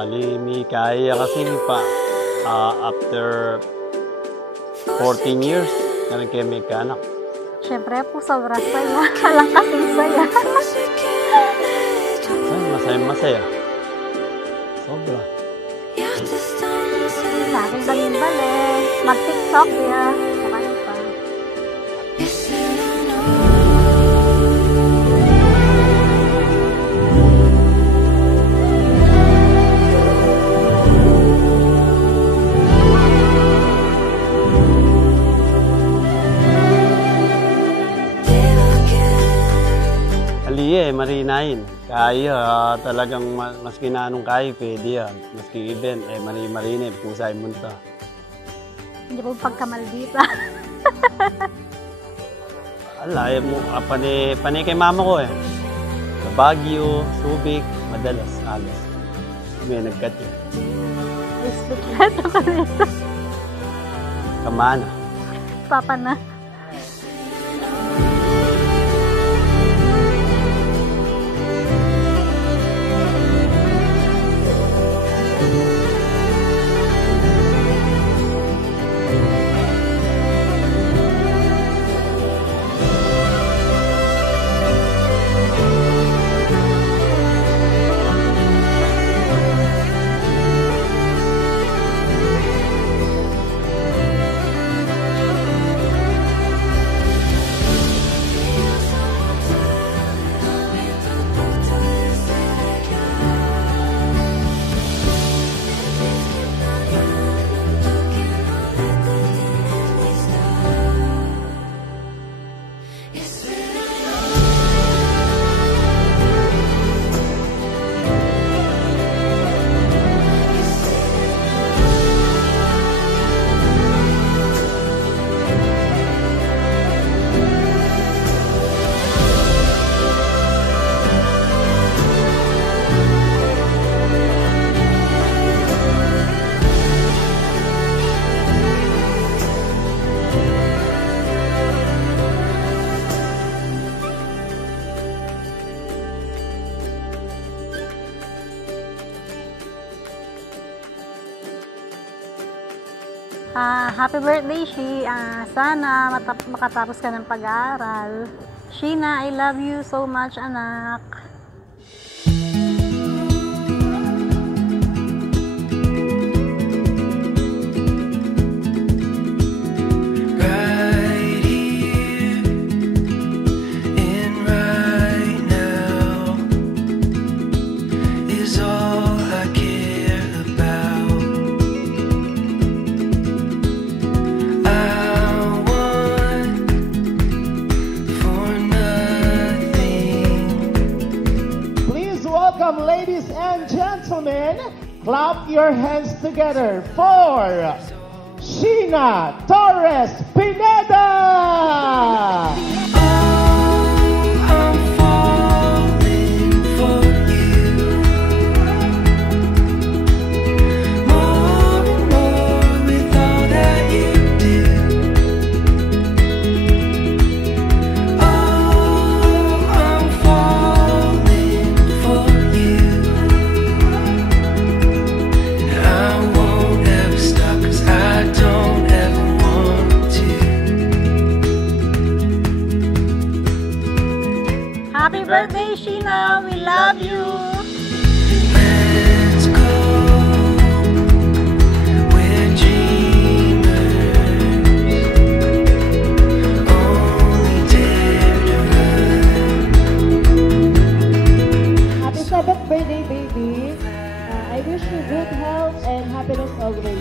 Malimi, kaya kasi pa after 14 years na kayo may kanak. Siyempre po, sobrang saya. Walang kasing saya. Masaya. Sobra. Sa akin balimbali. Mag-tiktok ya. Saka na pa. Marinain. Kaya talagang maski na anong kaya, pwede yan. Maski event, marinain, pusay munta. Hindi po pagkamaldita. Alay mo, panay kay mama ko eh. Sa Baguio, Subic, madalas, alas. May nagkat eh. Respect ako nito. Kamana. Papa na. Happy birthday, Shi. Sana makatapos ka ng pag-aaral. Sheena, I love you so much, anak. Ladies and gentlemen, clap your hands together for Sheena Torres Pineda! Happy birthday, Sheena! We love you! Let's go. We're dreamers. Only dare to run. Happy 7th birthday, baby. I wish you good health and happiness always.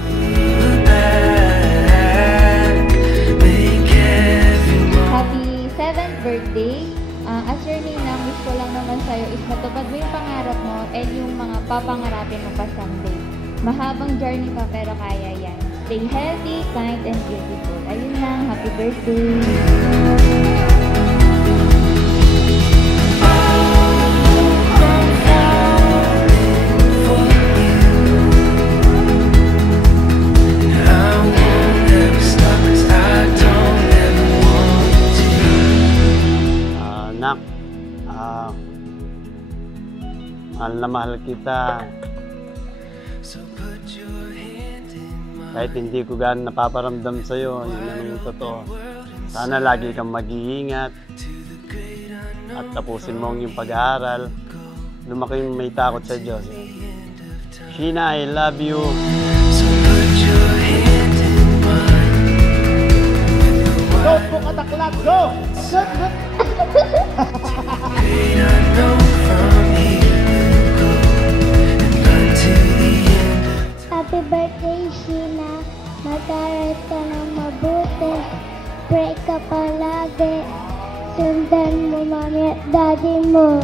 Happy 7th birthday. As your ninang, wish ko lang naman sa'yo is matupad mo yung pangarap mo and yung mga papangarapin mo pa someday. Mahabang journey pa pero kaya yan. Stay healthy, kind, and beautiful. Ayun lang, happy birthday! Mahal na mahal kita. Kahit hindi ko gaano napaparamdam sa'yo, yun lang yung totoo. Sana lagi kang mag-iingat at tapusin mo ang iyong pag-aaral. Lumaking may takot sa Diyos. Sheena, I love you. Notebook at aklat, go! Happy birthday, Sheena. Mag-aral ka ng mabuti. Pray ka palagi. Sundan mo mami at daddy mo.